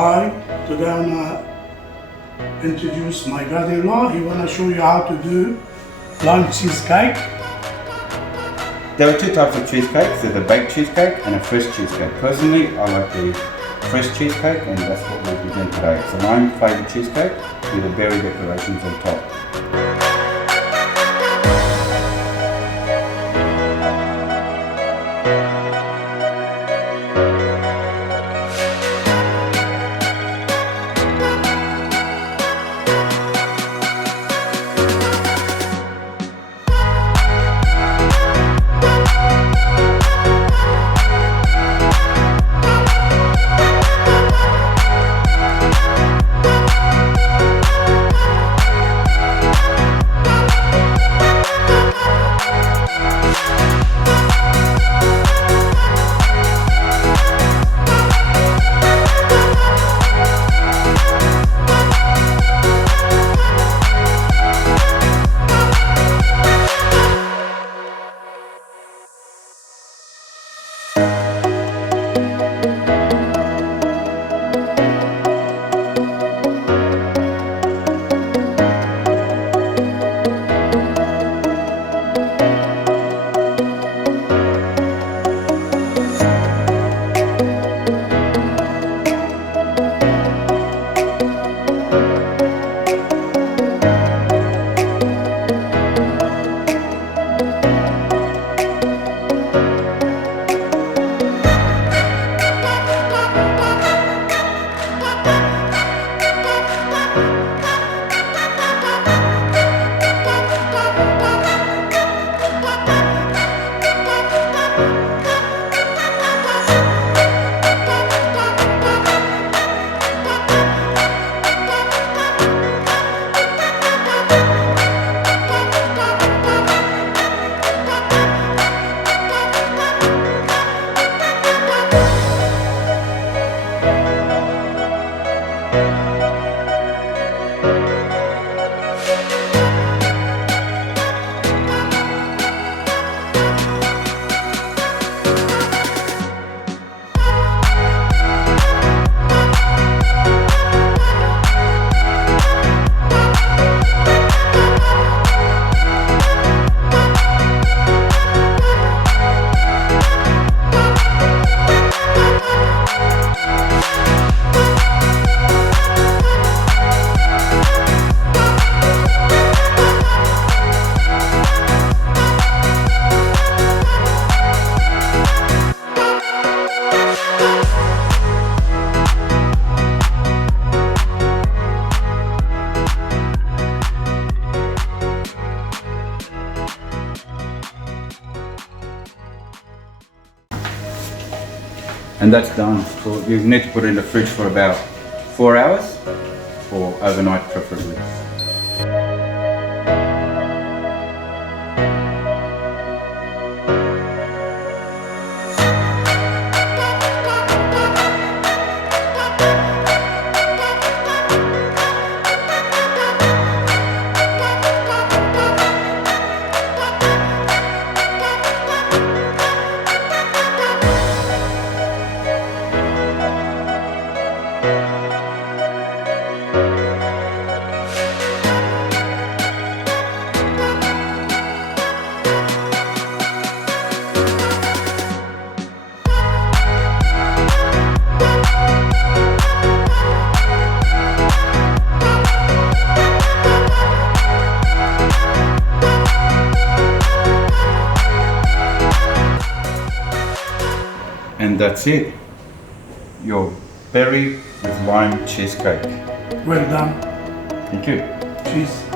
Hi, today I'm gonna introduce my brother-in-law. He wanna show you how to do lime cheesecake. There are two types of cheesecakes. There's a baked cheesecake and a fresh cheesecake. Personally, I like the fresh cheesecake, and that's what we'll begin today. It's a lime flavoured cheesecake with the berry decorations on top. And that's done. So you need to put it in the fridge for about 4 hours, or overnight preferably. And that's it. Your berry with lime cheesecake. Well done. Thank you. Cheese.